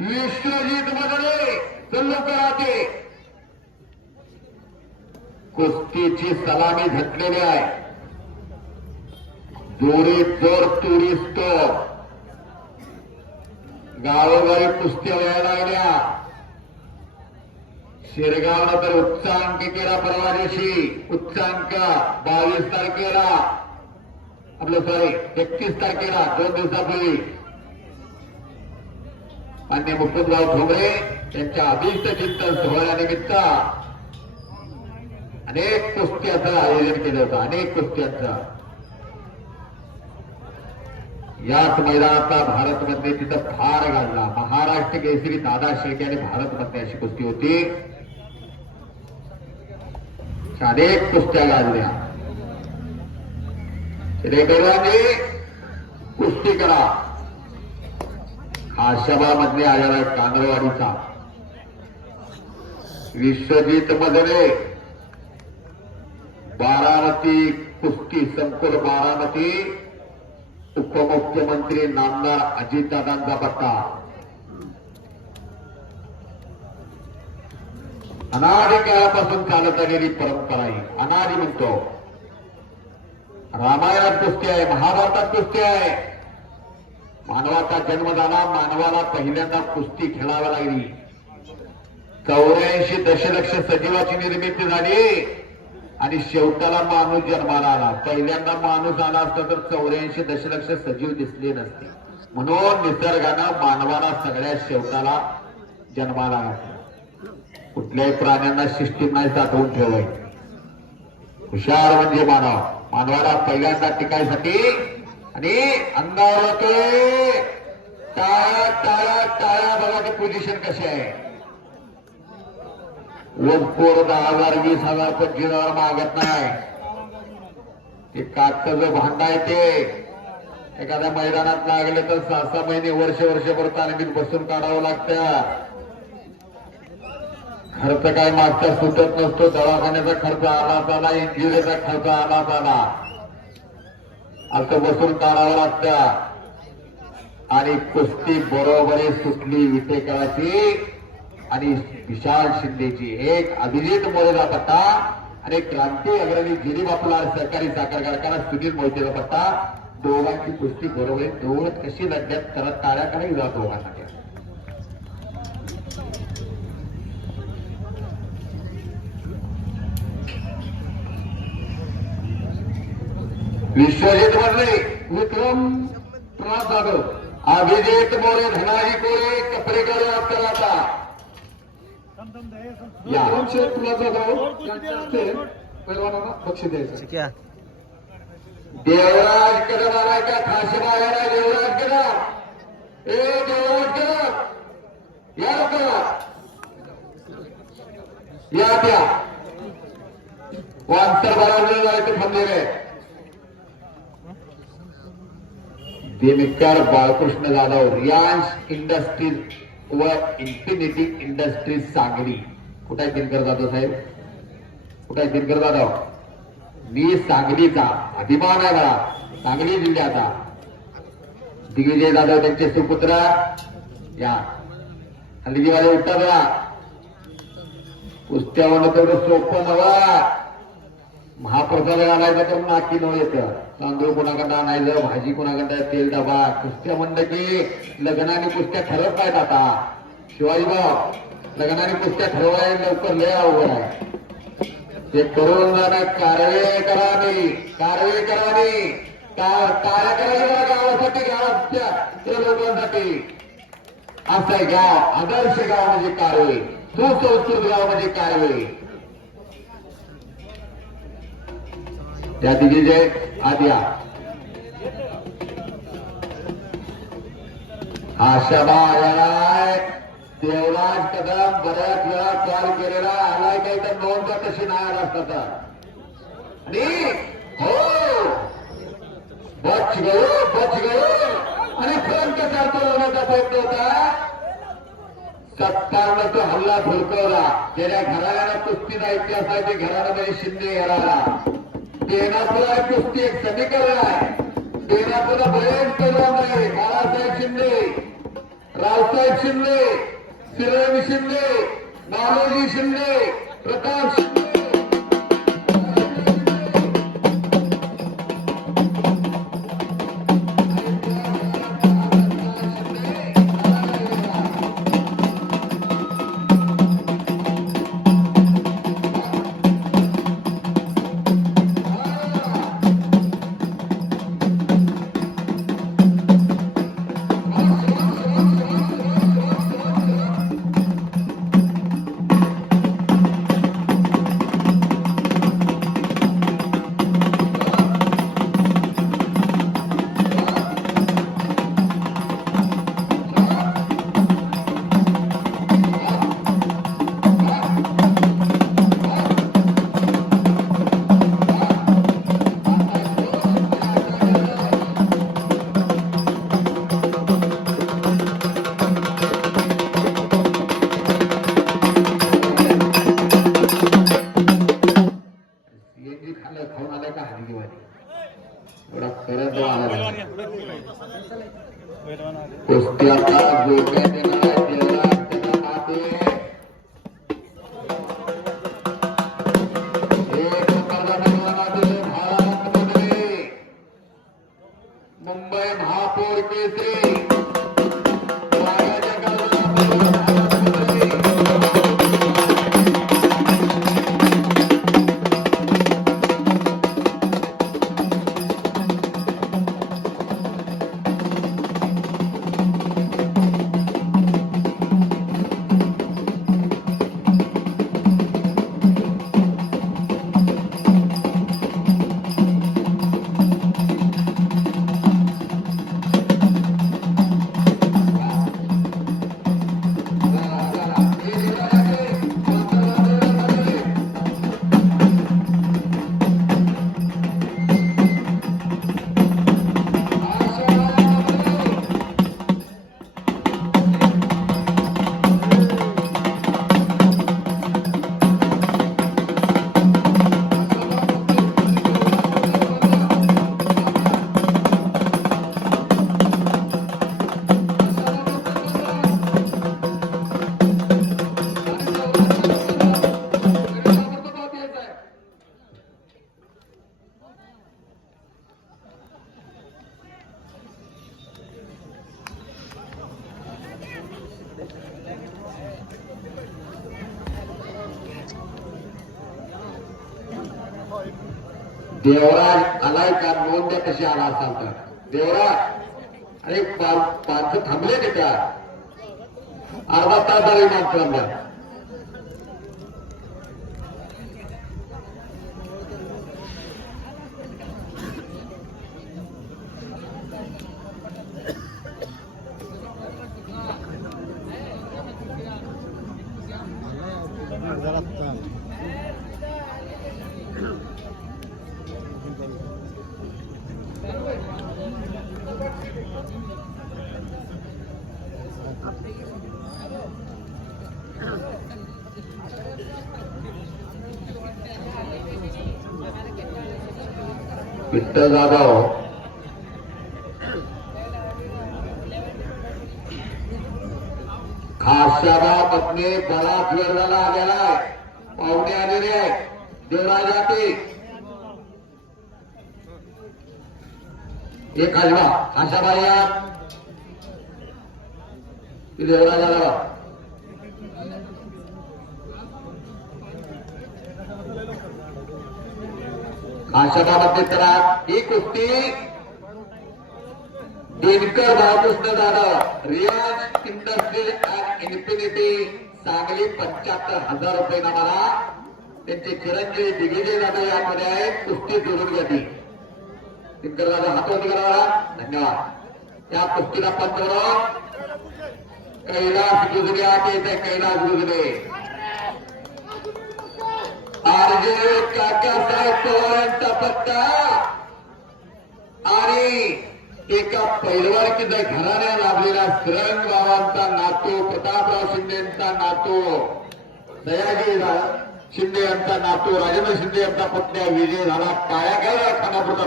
विश्वजित मध्ये सल्लू कराते कुस्तीची सलामी झटलेली आहे. जोरीत जोर तुडीस तो गावोगावी कुस्त्या व्हायला लागल्या. शिरगावला तर उच्चांक केला परवा दिवशी. उच्चांक 22 तारखेला आपलं सॉरी 31 तारखेला 2 दिवसापूर्वी मान्य मुकुंदराव ठोंबरे यांच्या अभिष्ट चिंतन सोहळ्यानिमित्त अनेक कुस्त्याचं आयोजन केलं होतं. अनेक कुस्त्यांचं याच मैदानातला भारतमध्ये तिथं फार गाजला. महाराष्ट्र केसरी दादा शेळके आणि भारतमध्ये अशी कुस्ती होती. अनेक कुस्त्या गाजल्या. रेल्वेने कुस्ती करा. खाशाबामधले आलेला कांदळवाडीचा विश्वजित मध्ये बारामती कुस्ती संकुल बारामती उपमुख्यमंत्री नामदार अजितदादांचा पट्टा. अनादी काळापासून चालत आलेली परंपरा आहे. अनादी म्हणतो. रामायणात कुस्ती आहे, महाभारतात कुस्ती आहे. मानवाचा जन्म झाला, मानवाला पहिल्यांदा कुस्ती खेळावी लागली. 84 दशलक्ष सजीवाची निर्मिती झाली आणि शेवटाला माणूस जन्माला आला. पहिल्यांदा माणूस आला असता तर 84 दशलक्ष सजीव दिसले नसते. म्हणून निसर्गानं मानवाला सगळ्या शेवटाला जन्माला घातला. कुठल्याही प्राण्यांना सिस्टीम नाही साठवून ठेवायची. हुशार म्हणजे मानव. मानवाला पहिल्यांदा टिकायसाठी आणि अंगावर टाळ्या टाळ्या टाळ्या. बघा ती पोझिशन कशी आहे. वनपोर 10,000 20,000 25,000 मागत नाही. ते काटचं भांडा आहे ते एखाद्या मैदानात लागले तर 6-6 महिने वर्षभर तालमीत बसून काढावं लागतं. खर्च काय मागचा सुटत नसतो. दवाखान्याचा खर्च आलाच आला, इंजुरीचा खर्च आलाच आला. असं बसून काढावं लागतं. आणि कुस्ती बरोबरी सुटली विटेकराची आणि विशाल शिंदेची. एक अभिजित मोरेचा पट्टा आणि क्रांती अग्रणी जिरी बापूला सरकारी साखर कारखाना सुनील मोहितेचा पट्टा. दोघांची कुस्ती बरोबर दोघं कशी लढण्यात करत टाळ्या करावी जात दोघांना. विश्वजित मध्ये विक्रम जाधव, अभिजित मोरे, धनाजी कोरे, कपडेकर आता विक्रम शेठ जाधव यांच्या पैलवानांना बक्षीस द्यायचं. देवराज कदम आलाय का? खाशेबा आलाय. देवराज कदम, देवराज कदम या लोक या द्या. वांतर बाळाला जायचं थांबलेले. दिनकर बाळकृष्ण जाधव, रियांश इंडस्ट्रीज व इन्फिनिटी इंडस्ट्रीज सांगली. कुठे आहे दिनकर जाधव साहेब? कुठे आहे दिनकर जाधव? मी सांगलीचा अभिमान आहे मला. सांगली जिल्ह्याचा दिग्विजय जाधव त्यांचे सुपुत्र या हल्लीवाले उठा. कुस्त्यावर तेवढं सोपं नवा. महाप्रसाद आणायचं तर नाकी न येतं. तांदूळ कोणाकडं आणायचं, भाजी कोणाकडं, तेल डबा. कुस्त्या म्हणलं की लग्नाने कुस्त्या ठरत नाहीत. आता शिवाजीभाऊ लग्नाने कुस्त्या ठरवायला लवकर लय अवघड आहे. ते करून जाणं कारवे करावी. कारवे करावी. कार्य करायला गावासाठी गावाच्या लोकांसाठी असं आहे. गाव आदर्श गाव म्हणजे कारवे. सुसंस्कृत गाव म्हणजे कारवे. त्या दिग्विजय आद्या आशाबा आलाय. देवराज कदम बऱ्याच वेळा कॉल केलेला आलाय. काही तर नोंद तशी नाही आला असता. आणि हो बच गयो आणि फ्रंट चालतो प्रयत्न होता. 57 तो हल्ला धुडकवला. ज्याच्या घराण्याला कुस्तीचा इतिहास आहे ते घराण्यामध्ये शिंदे घराला. देण्यापुरा कुस्ती एक समीकरण आहे. बेलापूरला बरेच पैलवान आहे. बाळासाहेब शिंदे, रावसाहेब शिंदे, सिरम शिंदे, नालोजी शिंदे, प्रकाश शिंदे. खाऊन आलाय का हलगी वाली एवढा करत आला कुस्ती आता जोडण्यात येणार आहे. देवराज त्याचा नाते एक नंबरचा नाते महाराष्ट्रामध्ये मुंबई महापौर केसरी देवराज आलाय का नोंद द्या कशी आला असाल तर. देवराज अरे पाच थांबले ते का अर्धा तास झाले माणसांना. विठ्ठल जाधव खाशाबाद अपने बरात वेळ झाला आलेला आहे. पाहुणे आलेले आहेत. देवराज आते एक खासबा खाशाबाई या देवराज आला. खाशाबामध्ये तर ही कुस्ती दिनकर बाळकृष्ण जाधव रियाज इंडस्ट्रीज अँड इन्फिनिटी सांगली 75,000 रुपये नामाला. त्यांचे चिरंजीवी दिग्विजय जाधव यामध्ये आहेत. कुस्ती जोडून घेतली. दिनकर जाधव हातवरती करावा. धन्यवाद. या कुस्तीला पंतप्रधान कैलास गुजरे आते येते. कैलास गुजरे आरजे काकासाहेब पवारांचा पत्ता आणि एका पैलवानकीचा घराण्या लाभलेला श्रंग बाबांचा नातू प्रतापराव शिंदे यांचा नातू दयाजी शिंदे यांचा नातू राजेंद्र शिंदे यांचा पत्नी विजय झाला. काळ्या खानापूर